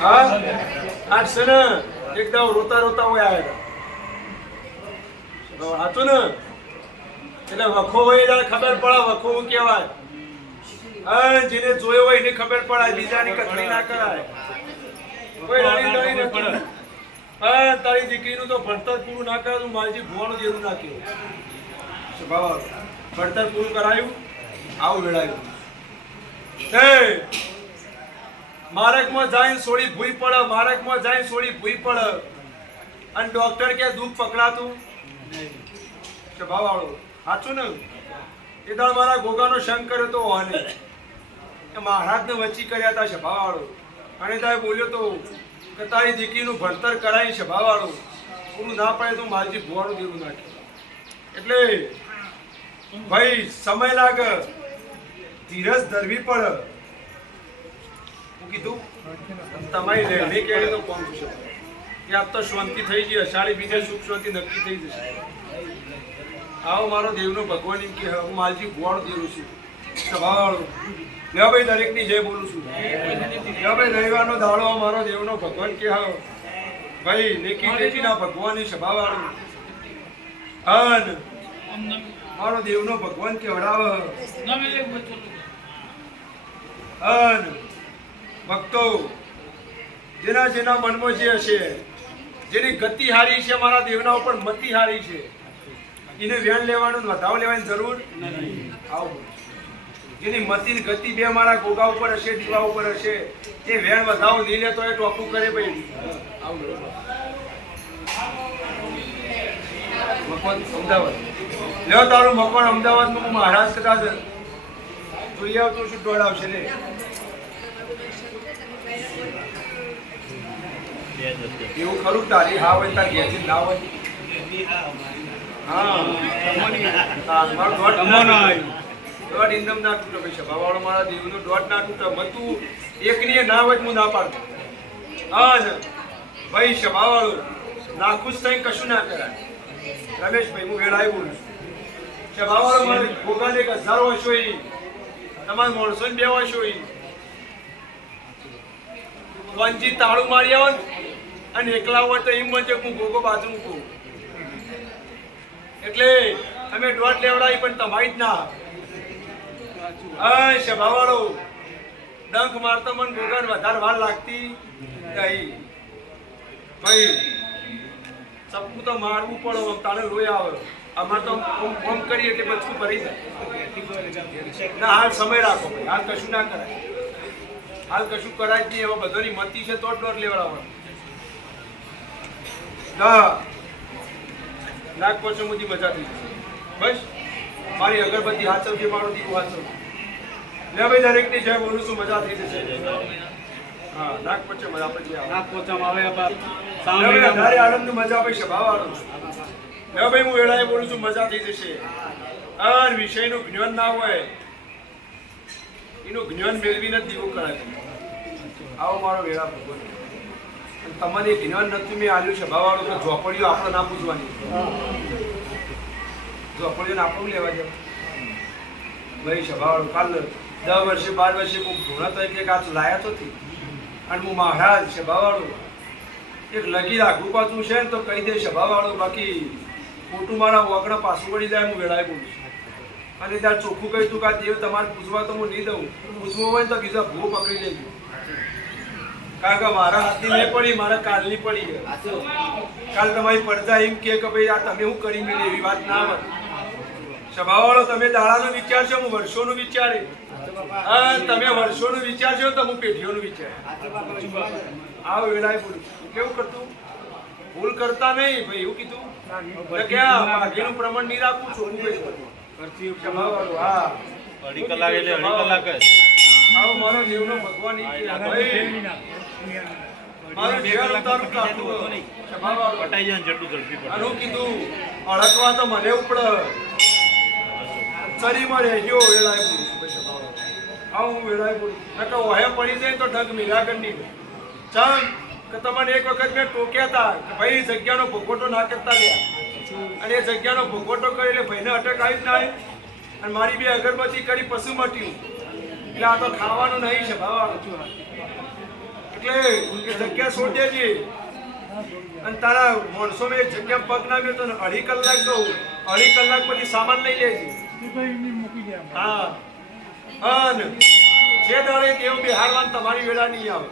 હા આજ છે ને એકદમ રોતા રોતા હોય આવ્યા હતું ને એટલે વખો હોય એટલે ખબર પડે વખો કેવાય. હા જેને જોયો હોય એને ખબર પડે, બીજાની કથળી ના કરાય. કોઈ રડી રડી ન પડે. હા તારી દીકરીનું તો ભણતર પૂરું ના કરાયું, મારી ભુવાનું જેવું નાખ્યું. સ્વભાવ ભણતર પૂરું કરાયું, આવું વેળાયું. મારકમાં જઈને સોળી ભૂઈ પડે, મારકમાં જઈને સોળી ભૂઈ પડે અને ડોક્ટર કે દુઃખ પકડાતું સ્વભાવ વાળો સાચું ને. એ દાળ મારા ગોગાનો શંખ કર્યો તો હોને મહારાજને વચ્ચી કર્યા હતા સ્વભાવ વાળો. અને તારે બોલ્યો તો કે તારી દીકરીનું ભણતર કરાવી સ્વભાવ વાળો, પૂરું ના પડે તો માલજી ભુવાનું દેવું નાખ્યું. એટલે ભાઈ સમય લાગે, ધીરજ ધરવી પડે. હું કીધું તમારી રહેણી કેળી નો કોમ છે કે આજ તો શાંતિ થઈ ગઈ, અષાઢી બીજે સુખ શાંતિ નક્કી થઈ જશે. આવો મારો દેવનો ભગવાન એમ કે હું માલજી ભુવાળો દેવું છું સ્વભાવવાળો. લ્યો ભાઈ દરેકની જય બોલું છું. લ્યો ભાઈ રવિવારનો દાડો મારો દેવનો ભગવાન કે ભાઈ નેકી નેકીના ભગવાન સ્વભાવવાળો. અન મારો દેવનો ભગવાન કે વડાવ અન ભક્તો જેના જેના મનમાં જે હશે, જેની ગતિ હારી છે મારા દેવના ઉપર મતિ હારી છે, એને વેણ લેવાનું વધાવ લેવાની જરૂર નહીં. આવું જેની મતિની ગતિ બે મારા ગોગા ઉપર હશે, દીવા ઉપર હશે, એ વેણ વધાવ નહીં લેતો એ ટોપું કરે ભાઈ. આવું મકવાન અમદાવાદ લ્યો તારું મકવાન અમદાવાદમાં હું મહારાજ કદાચ જોઈ આવતો છું, દોડ આવશે ને. એવું ખરું તારી હા હોય તાર ઘેરથી ના હોય. હા મારો દોઢ ઇન્દમ ના તૂટે ભાઈ સભાવાળો મારા દેવનો દોઢ ના તૂટે. બધું એકની ના હોય હું ના પાડતો. હા ભાઈ સભાવાળો નાખુશ થઈ કશું ના કરાય. રમેશભાઈ હું વેળાએ બોલું છું. સભાવાળો મારે ભોગાને 1000 વર્ષ હોય, તમારે 902 વર્ષ હોય. વનજી તાળું મારી આવો અને એકલા હોય તો એમ બનશે હું ગોગો બાજુ મૂકું. એટલે અમે દોઢ લેવડાવી પણ તમારી જ ના. હા સભાવાળો ડંખ મારતો મને ગોગાને વધારે વાર લાગતી નહીં. ભાઈ ચપ્પુ તો મારવું પડે, તારે લોહી આવે. અમારે તો ફોન કરીએ એટલે બચકું ભરી જાય. ના હાલ સમય રાખો ભાઈ, હાલ કશું ના કરાય. હાલ કશું કરાય જ નહીં. હવે બધાની મતી છે તો જ દોઢ લેવડાવવાનું. નાગ પંચમુથી મજા થઈ બસ. મારી અગરબત્તી હાચવજે, મારો દીવો હાચવ. લે ભાઈ દરેકની જય બોલું છું, મજા થઈ જશે. હા નાગ પંચમ આપણે નાગ પંચમ આવે વધારે આનંદ મજા આવે છે ભાવાળો. લે ભાઈ હું વેળાએ બોલું છું, મજા થઈ જશે. આ વિષયનું જ્ઞાન ના હોય એનું જ્ઞાન મેળવીને જ દીવો કરાય. આવો મારો વેળા ભગવાન. તમને જ્ઞાન નથી મેં આવ્યું છે ભાવાળો કે ઝોપડીઓ આપણે ના પૂછવાની. ઝોપડીઓને આપણું લેવા જાવ ભાઈ સભાવાળો. કાલ 10 વર્ષે 12 વર્ષે હું ધોણા તો એક આ લાયા તો હતી અને હું મહારાજ સભાવાળો એક લગી રાખું પાછું છે ને તો કહી દે સભાવાળો. બાકી ખોટું મારા વગડા પાછું વળી જાય. હું વેળાએ બોલું છું અને ત્યાં ચોખ્ખું કહી તું કે દેવ તમારે પૂછવા તો હું નહીં દઉં. પૂછવું હોય ને તો બીજા ભૂ પકડી લેજો. કારણ કે મારા હાથની નહીં પડી, મારા કાલની પડી. કાલ તમારી પડતા એમ કે ભાઈ આ તમે હું કરી મેળવી એવી વાત ના આવે. સભાવાળો તમે દાડાનો વિચારશો, હું વર્ષોનું વિચારે. હા તમે વર્ષોનું વિચારશો તો હું પેઢીઓનું વિચાર. આવો વેળાએ બોલું કેવું કરતું ભૂલ કરતા નહીં ભાઈ. એવું કીધું ક્યાં ભાગ્યનું પ્રમાણ નહીં રાખવું છું. સભાવાળો હા અઢી કલાક એટલે અઢી કલાક જ. આવો મારો દેવનો ભગવાન મારું જીવન ઉતારું કાઢતું પટાઈ જાય જેટલું ઝડપી પડે. આનું કીધું અડકવા તો મને ઉપડે ચરીમાં રહેજો. વેળાએ બોલું છું ભાઈ સભાવાળો. આવું હું વેળાએ બોલું નકર ઓહે પડી જાય તો ઢગ મિલાગર નહીં. ચમ કે તમને એક વખત મેં ટોક્યા હતા કે ભાઈ જગ્યાનો ભોગવટો ના કરતા રહ્યા અને એ જગ્યાનો ભોગવટો કરી એટલે ભાઈને અટક આવી જ ના આવી અને મારી બે અગરબત્તી કરી પશુ મટ્યું. એટલે આ તો ખાવાનું નહીં છે ભાવ. એટલે એટલે એ જગ્યા છોડ દેજે અને તારા માણસો મેં એક જગ્યા પગ નાખ્યો તો 2.5 કલાક દઉં 2.5 કલાક પછી સામાન લઈ લેજે હા અને જે દાડે દેવ બિહારવાન તમારી વેળા નહીં આવે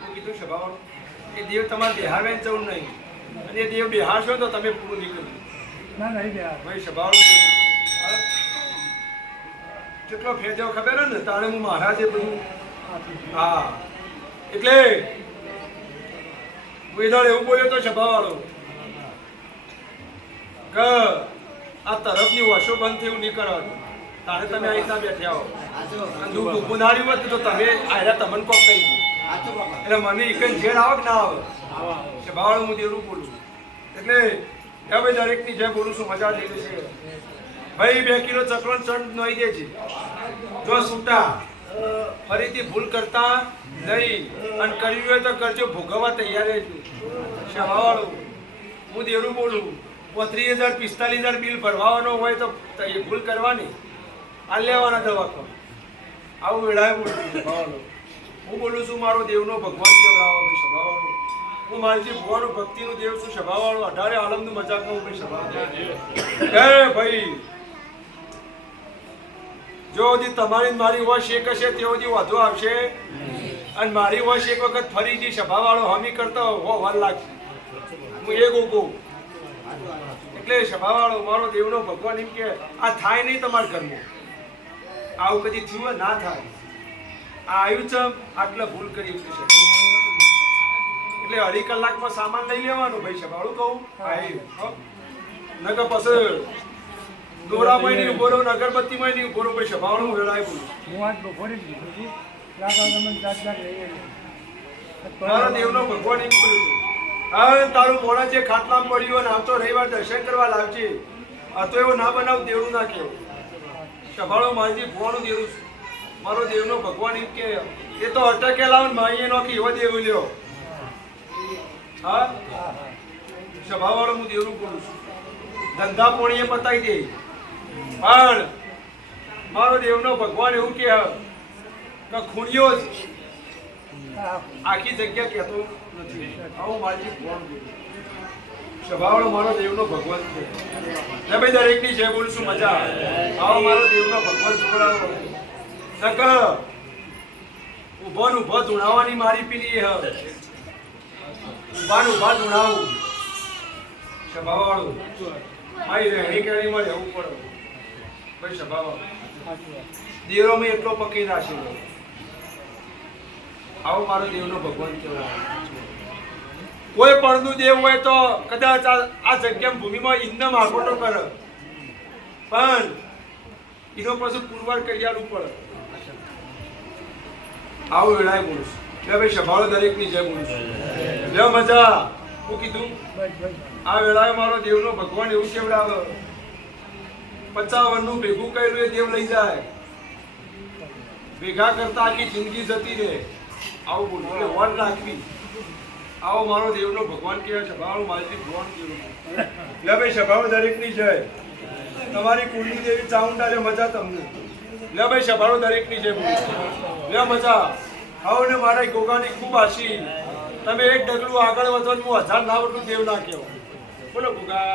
હું કીધું છે બાબા એ દેવ તમારે બિહારવાન જવું નહીં અને એ દેવ બિહારશો તો તમે પૂરું નીકળ્યું ભાઈ સભાવાળું કેટલો ફેરજાવ ખબર હે ને તાણે હું મહારાજે બધું હા એટલે હું એ દાડે એવું બોલ્યો તો સભાવાળો કે આ તરફની વોશો બંધ થયું નહીં કરવાનું તારે તમે અહીં ત્યાં બેઠ્યા હો અને દુઃખ ઊભું ના રહ્યું હોત તો તમે આયરા તમને કોક કહી દીધું એટલે મને એક ઝેર આવે કે ના આવે સભાવાળો હું દેવું બોલું એટલે એ ભાઈ દરેકની જે બોલું છું મજા લઈ છે ભાઈ 2 કિલો ચકરણ ચંદ નોઈ દેજે જો છૂટા ફરીથી ભૂલ કરતા નહીં અને કરવી હોય તો કરજો ભોગવવા તૈયાર રહેજો સભાવાળો હું દેવું બોલું 35,000 45,000 બિલ ભરવાનો હોય તો એ ભૂલ કરવાની આ લેવાના દવાખાના આવું વેળાએ બોલું સભાવાળો હું બોલું છું મારો દેવનો ભગવાન કેવડાવો ભાઈ સભાવાળો હું મારી ભગવાનનું ભક્તિનું દેવ છું સભાવાળો 18 આલમનું મજાક કહું ભાઈ સભાવાળો હે ભાઈ જો દી તમારી મારી વશ એક હશે તેઓ દી વધુ આવશે અને મારી વશ એક વખત ફરીથી સભાવાળો હમી કરતો હો વાર લાગશે હું એ કહું એટલે સભાવાળો મારો દેવનો ભગવાન એમ કે આ થાય નહીં તમારા ઘરમાં આવું કદી થયું ના થાય આ આવ્યું છે આટલે ભૂલ કરી છે એટલે 2.5 કલાકમાં સામાન લઈ લેવાનું ભાઈ સભાવાળું કહું નકર પછી દોરામાં નહીં ઉભો રહો અગરબત્તીમાં નહીં ઉભો રહો ભાઈ સભાવાળું વેળાએ બોલું મારા દેવનો ભગવાન એમ કહ્યું હવે તારું મોડા જે ખાટલામાં પડ્યું અને આવતો રવિવાર દર્શન કરવા લાવજે આ તો એવો ના બનાવ દેવનું ના કહેવું સભાળો મારી ભુવાનું દેવું મારો દેવનો ભગવાન એમ કે એ તો અટકે લાવ માઈએ નોખી એવો દેવ લ્યો હા સભાવાળો હું દેવનું બોલું છું ધંધા પોણીએ પતાવી દે પણ મારો દેવનો ભગવાન એવું કે ખૂણ્યો જ આખી જગ્યા કહેતો નથી આવું મારી ભગવાન સભાવાળો મારો દેવનો ભગવાન છે ને ભાઈ દરેકની જય બોલું છું મજા આવો મારો દેવનો ભગવાન છોકરાઓ નક ઉભો ઉભો ધૂણાવાની મારી પીલી હ ઉભા ધૂણાવું સભાવાળો મારી રહેણી કેણીમાં રહેવું પડે ભાઈ સભાવાળો દેવોમાં એટલો પકી રાખેલો આવો મારો દેવનો ભગવાન કહેવાય કોઈ પરનું દેવ હોય તો કદાચ આ જગ્યા ભૂમિમાં ઇન્દમ આગોટો કરે પણ એનો પછી પુરવાર કરી આલવું પડે આવું વેળાએ બોલું એટલે ભાઈ સભાળો દરેકની જય બોલું લે મજા હું કીધું આ વેળાએ મારો દેવનો ભગવાન એવું કેવડાવે 50 વર્ષનું ભેગું કર્યું એ દેવ લઈ જાય ભેગા કરતા આખી જિંદગી જતી રહે આવું બોલું એટલે વન રાખવી આવો મારો દેવનો ભગવાન કહેવાય સભાવાળો મારી ભગવાન કેવું એટલે ભાઈ સભાવાળો દરેકની જય તમારી કુળની દેવી ચાઉંડા લે મજા તમને લે ભાઈ સભાવાળો દરેકની જય બોલું લે મજા આવો ને મારા ગોગાની ખૂબ આશી તમે એક ડગલું આગળ વધો હું 1000 ના વટલું દેવ ના કહેવાય બોલો ગોગા